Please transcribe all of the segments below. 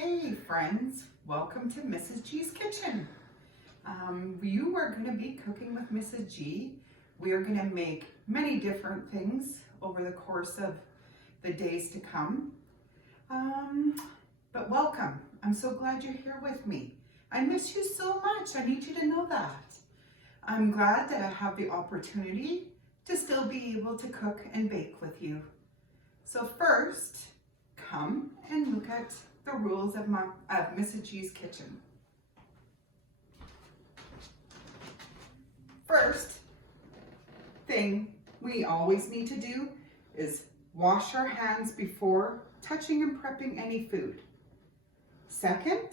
Hey friends, welcome to Mrs. G's Kitchen. You are going to be cooking with Mrs. G. We are going to make many different things over the course of the days to come. But welcome. I'm so glad you're here with me. I miss you so much. I need you to know that. I'm glad that I have the opportunity to still be able to cook and bake with you. So first, come and look at the rules of Mrs. G's Kitchen. First thing we always need to do is wash our hands before touching and prepping any food. Second,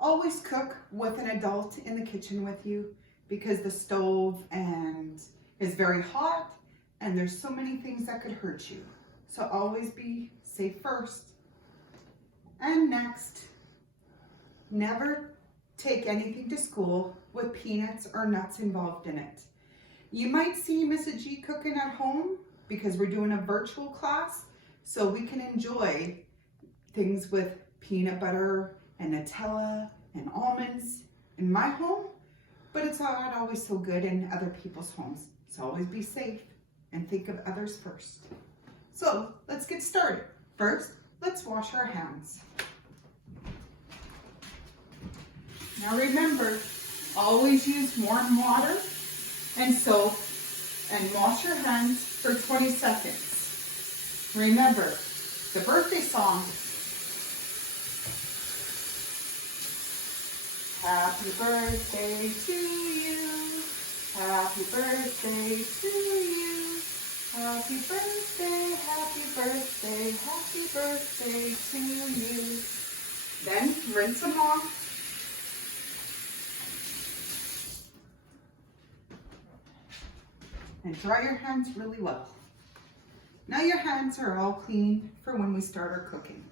always cook with an adult in the kitchen with you because the stove is very hot and there's so many things that could hurt you. So always be safe first. And next, never take anything to school with peanuts or nuts involved in it. You might see Mrs. G cooking at home because we're doing a virtual class, so we can enjoy things with peanut butter and Nutella and almonds in my home, but it's not always so good in other people's homes. So always be safe and think of others first. So let's get started. First, let's wash our hands. Now remember, always use warm water and soap and wash your hands for 20 seconds. Remember, the birthday song. Happy birthday to you. Happy birthday to you. Happy birthday, happy birthday, happy birthday to you. Then rinse them off. And dry your hands really well. Now your hands are all clean for when we start our cooking.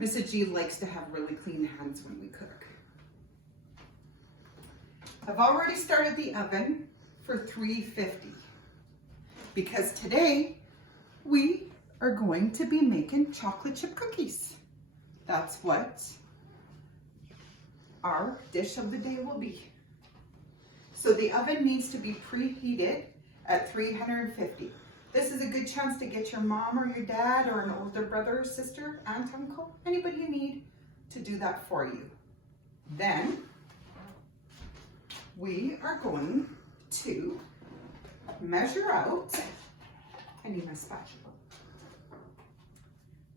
Mrs. G likes to have really clean hands when we cook. I've already started the oven for 350. Because today we are going to be making chocolate chip cookies. That's what our dish of the day will be. So the oven needs to be preheated at 350. This is a good chance to get your mom or your dad or an older brother or sister, aunt, uncle, anybody you need to do that for you. Then we are going to measure out, I need my spatula.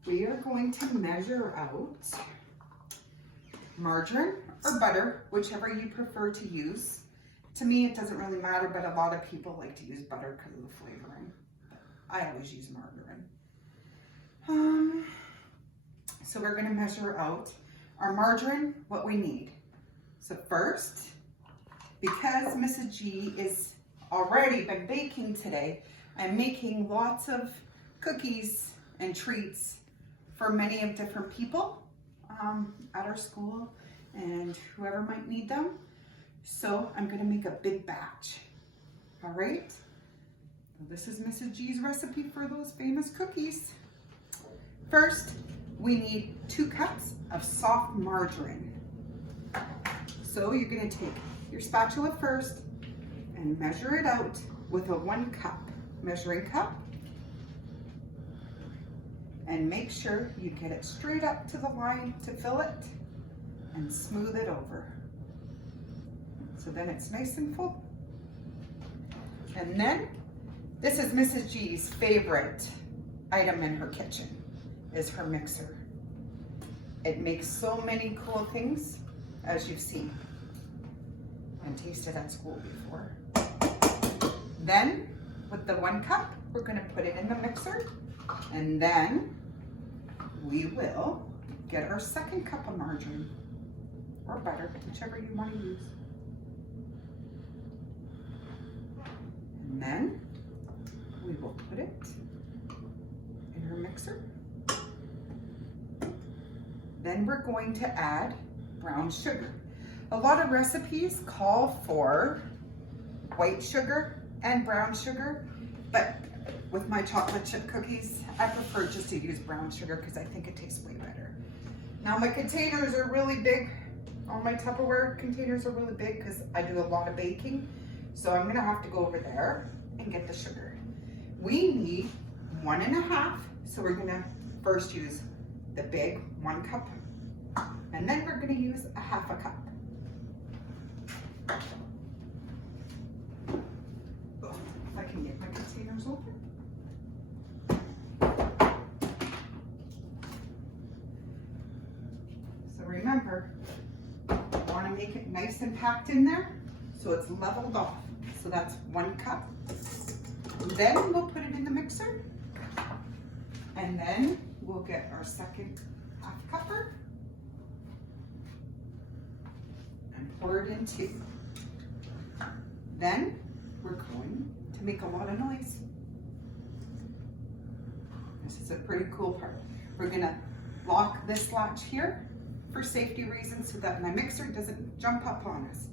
We are going to measure out margarine or butter, whichever you prefer to use. To me, it doesn't really matter, but a lot of people like to use butter because of the flavoring. I always use margarine. So we're going to measure out our margarine, what we need. So first, because Mrs. G is already been baking today, I'm making lots of cookies and treats for many of different people at our school and whoever might need them. So I'm going to make a big batch. All right. This is Mrs. G's recipe for those famous cookies. First, we need 2 cups of soft margarine. So you're going to take your spatula first and measure it out with a 1 cup measuring cup. And make sure you get it straight up to the line to fill it and smooth it over. So then it's nice and full. And then, this is Mrs. G's favorite item in her kitchen, is her mixer. It makes so many cool things, as you've seen and tasted at school before. Then, with the 1 cup, we're going to put it in the mixer, and then we will get our 2nd cup of margarine or butter, whichever you want to use. And then we will put it in our mixer. Then we're going to add brown sugar. A lot of recipes call for white sugar and brown sugar, but with my chocolate chip cookies, I prefer just to use brown sugar because I think it tastes way better. Now my containers are really big. All my Tupperware containers are really big because I do a lot of baking. So I'm gonna have to go over there and get the sugar. We need 1.5. So we're gonna first use the big 1 cup. And then we're gonna use 1/2 cup. If I can get my containers open. So remember, you wanna make it nice and packed in there so it's leveled off. So that's 1 cup. Then we'll put it in the mixer. And then we'll get our second 1/2 cupper and pour it in too. Then we're going to make a lot of noise. This is a pretty cool part. We're gonna lock this latch here for safety reasons so that my mixer doesn't jump up on us.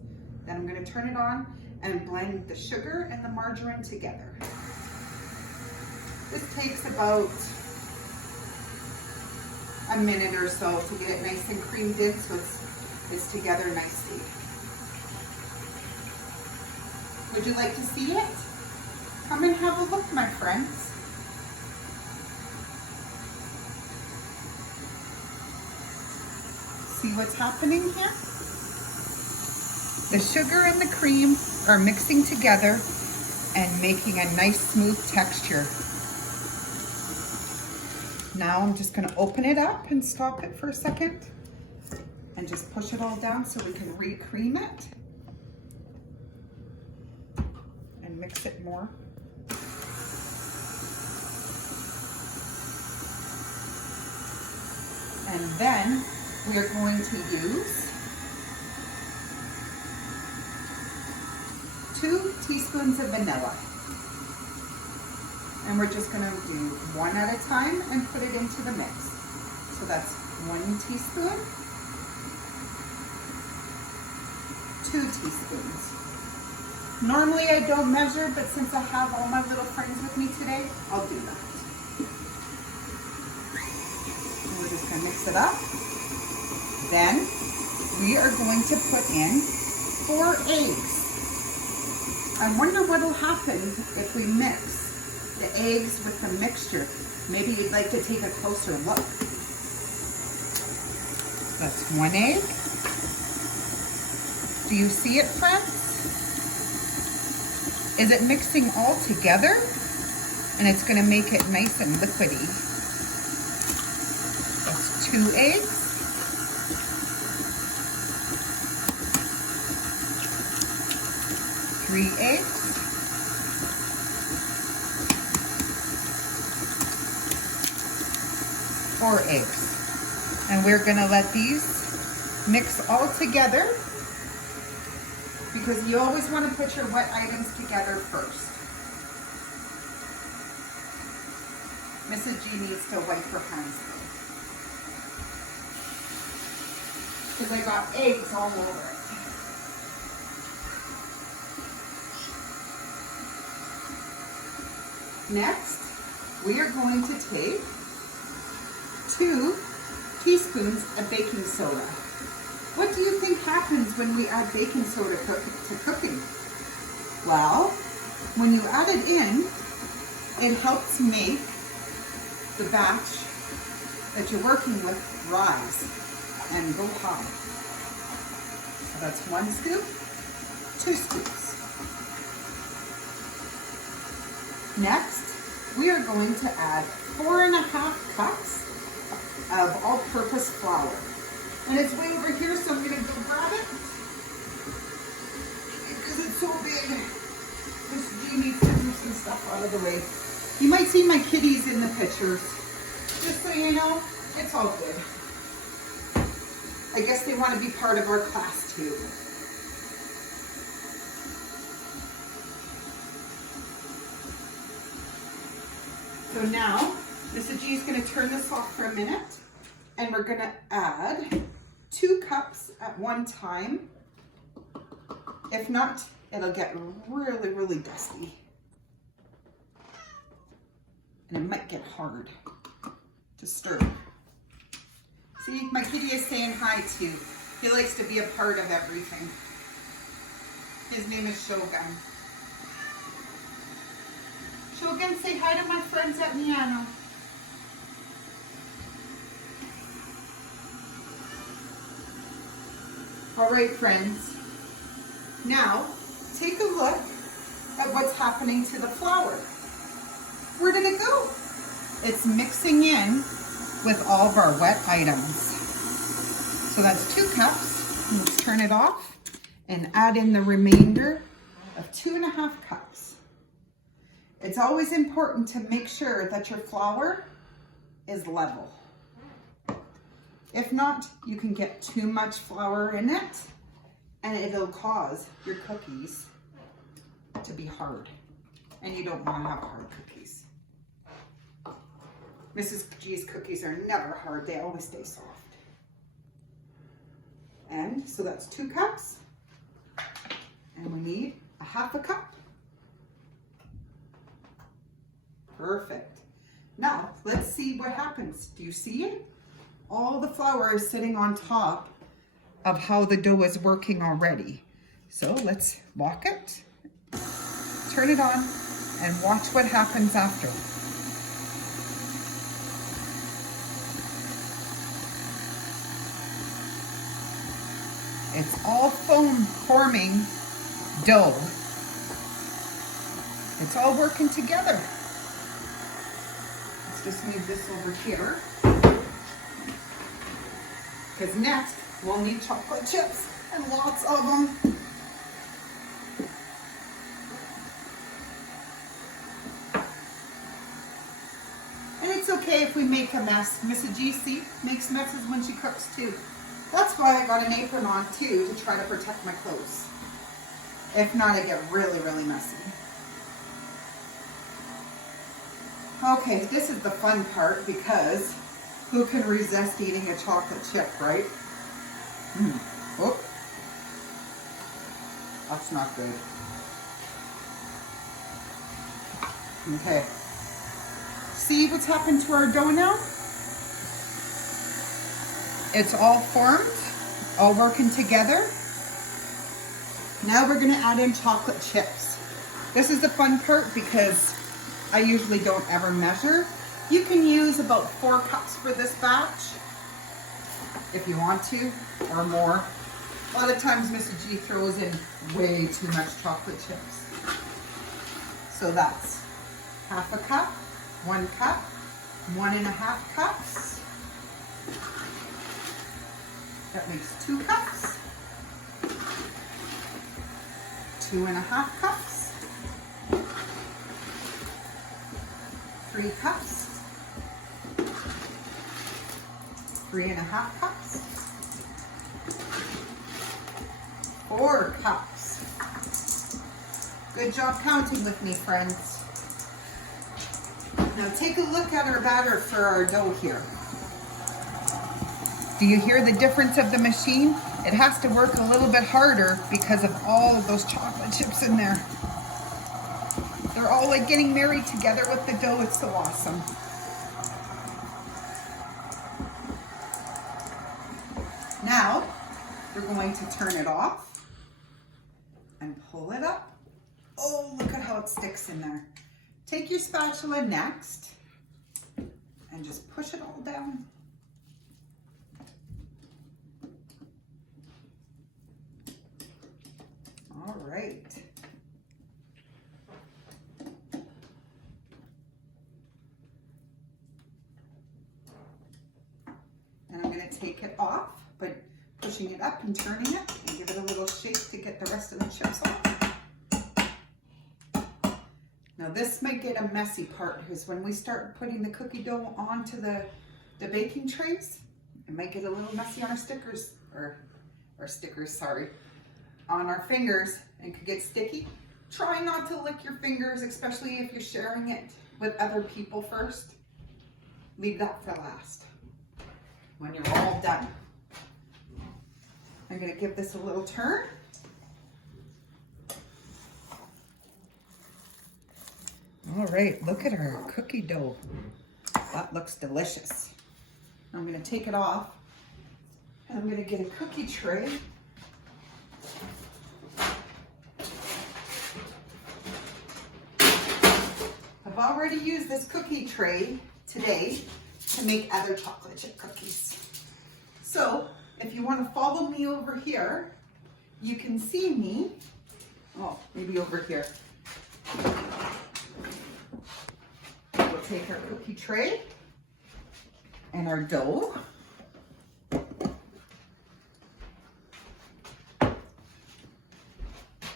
Then I'm gonna turn it on and blend the sugar and the margarine together. This takes about a minute or so to get it nice and creamed in so it's together nicely. Would you like to see it? Come and have a look, my friends. See what's happening here? The sugar and the cream are mixing together and making a nice smooth texture. Now I'm just gonna open it up and stop it for a second and just push it all down so we can re-cream it and mix it more. And then we are going to use 2 teaspoons of vanilla. And we're just gonna do 1 at a time and put it into the mix. So that's 1 teaspoon, 2 teaspoons. Normally I don't measure, but since I have all my little friends with me today, I'll do that. And we're just gonna mix it up. Then we are going to put in 4 eggs. I wonder what'll happen if we mix the eggs with the mixture. Maybe you'd like to take a closer look. That's 1 egg. Do you see it, friends? Is it mixing all together? And it's gonna make it nice and liquidy. That's 2 eggs. 3 eggs. 4 eggs. And we're gonna let these mix all together because you always want to put your wet items together first. Mrs. G needs to wipe her hands though, because I got eggs all over it. Next, we are going to take 2 teaspoons of baking soda. What do you think happens when we add baking soda to cooking? Well, when you add it in, it helps make the batch that you're working with rise and go high. So that's 1 scoop, 2 scoops. Next, we are going to add 4.5 cups of all-purpose flour. And it's way over here, so I'm gonna go grab it because it's so big. This G needs to move some stuff out of the way. You might see my kitties in the pictures. Just so you know, it's all good. I guess they want to be part of our class too. So now, Mrs. G is going to turn this off for a minute, and we're going to add 2 cups at one time. If not, it'll get really, really dusty. And it might get hard to stir. See, my kitty is saying hi too. He likes to be a part of everything. His name is Shogun. Shogun, say hi to my friends at Miano. All right, friends. Now, take a look at what's happening to the flour. Where did it go? It's mixing in with all of our wet items. So that's 2 cups. Let's turn it off and add in the remainder of 2.5 cups. It's always important to make sure that your flour is level. If not, you can get too much flour in it and it'll cause your cookies to be hard. And you don't want to have hard cookies. Mrs. G's cookies are never hard, they always stay soft. And so that's 2 cups. And we need 1/2 cup. Perfect. Now, let's see what happens. Do you see it? All the flour is sitting on top of how the dough is working already. So let's walk it, turn it on, and watch what happens after. It's all forming dough. It's all working together. Let's just move this over here. Because next, we'll need chocolate chips and lots of them. And it's okay if we make a mess. Mrs. GC makes messes when she cooks too. That's why I got an apron on too, to try to protect my clothes. If not, I get really, really messy. Okay, this is the fun part because who can resist eating a chocolate chip, right? Oh, that's not good. Okay. See what's happened to our dough now? It's all formed, all working together. Now we're gonna add in chocolate chips. This is the fun part because I usually don't ever measure. You can use about 4 cups for this batch if you want to, or more. A lot of times Mrs. G throws in way too much chocolate chips. So that's 1/2 cup, 1 cup, 1.5 cups. That makes 2 cups, 2.5 cups, 3 cups, 3.5 cups, 4 cups. Good job counting with me, friends. Now take a look at our batter for our dough here. Do you hear the difference of the machine? It has to work a little bit harder because of all of those chocolate chips in there. They're all like getting married together with the dough. It's so awesome. Now, we're going to turn it off and pull it up. Oh, look at how it sticks in there. Take your spatula next and just push it all down. All right. And I'm going to take it off by pushing it up and turning it and give it a little shake to get the rest of the chips off. Now this might get a messy part because when we start putting the cookie dough onto the baking trays, it might get a little messy on our stickers, on our fingers, and could get sticky. Try not to lick your fingers, especially if you're sharing it with other people first. Leave that for last, when you're all done. I'm gonna give this a little turn. All right, look at our cookie dough. That looks delicious. I'm gonna take it off I'm gonna get a cookie tray. I've already used this cookie tray today to make other chocolate chip cookies. So if you want to follow me over here, you can see me. Oh, maybe over here. We'll take our cookie tray and our dough.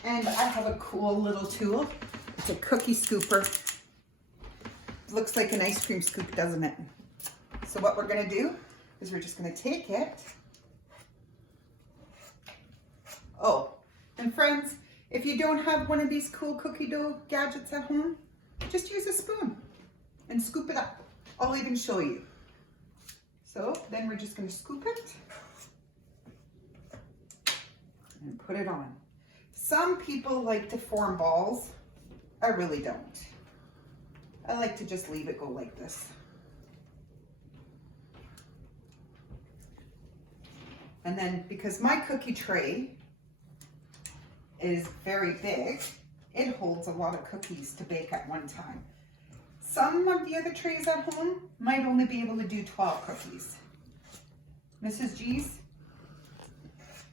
And I have a cool little tool. It's a cookie scooper. Looks like an ice cream scoop, doesn't it? So what we're gonna do is we're just gonna take it. Oh, and friends, if you don't have one of these cool cookie dough gadgets at home, just use a spoon and scoop it up. I'll even show you. So then we're just gonna scoop it and put it on. Some people like to form balls. I really don't. I like to just leave it go like this. And then because my cookie tray is very big, it holds a lot of cookies to bake at one time. Some of the other trays at home might only be able to do 12 cookies. Mrs. G's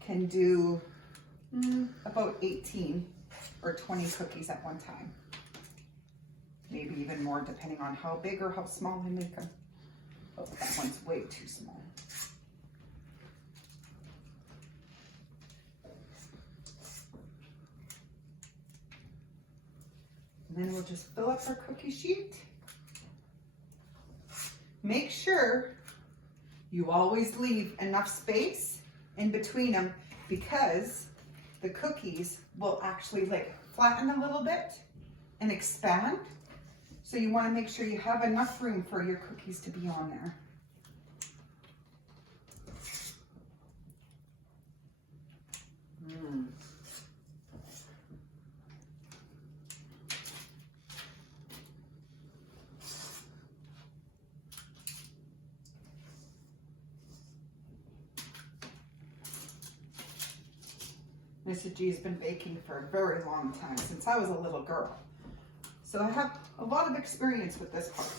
can do about 18 or 20 cookies at one time. Maybe even more depending on how big or how small I make them. Oh, that one's way too small. And then we'll just fill up our cookie sheet. Make sure you always leave enough space in between them because the cookies will actually like flatten a little bit and expand. So you want to make sure you have enough room for your cookies to be on there. Mrs. G has been baking for a very long time, since I was a little girl. So I have a lot of experience with this part.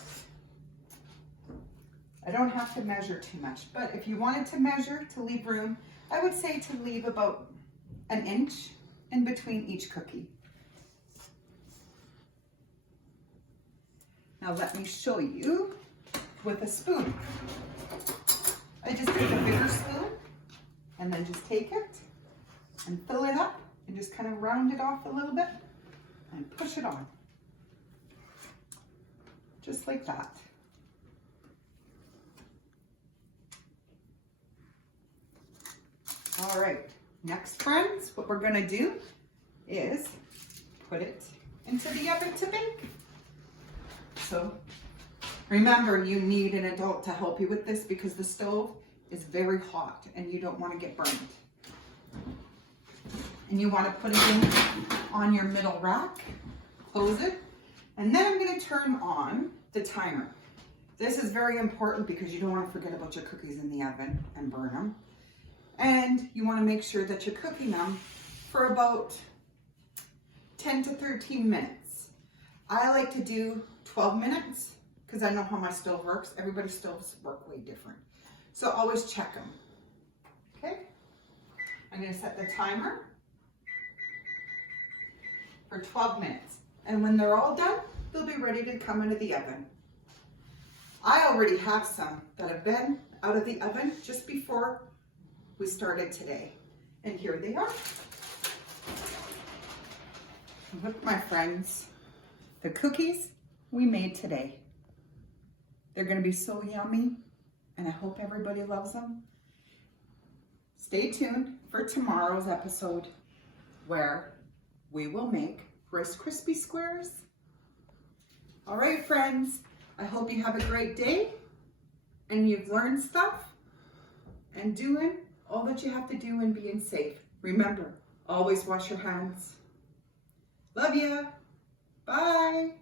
I don't have to measure too much, but if you wanted to measure to leave room, I would say to leave about an inch in between each cookie. Now let me show you with a spoon. I just take a bigger spoon and then just take it and fill it up and just kind of round it off a little bit and push it on. Just like that. All right, next friends, what we're gonna do is put it into the oven to bake. So remember, you need an adult to help you with this because the stove is very hot and you don't want to get burned. And you want to put it in on your middle rack, close it, and then I'm going to turn on the timer. This is very important because you don't want to forget about your cookies in the oven and burn them. And you want to make sure that you're cooking them for about 10 to 13 minutes. I like to do 12 minutes because I know how my stove works. Everybody's stoves work way different. So always check them. Okay? I'm going to set the timer for 12 minutes. And when they're all done, they'll be ready to come into the oven. I already have some that have been out of the oven just before we started today. And here they are. Look, my friends, the cookies we made today. They're going to be so yummy, and I hope everybody loves them. Stay tuned for tomorrow's episode where we will make Rice Krispie squares. All right, friends, I hope you have a great day and you've learned stuff and doing all that you have to do and being safe. Remember, always wash your hands. Love ya. Bye.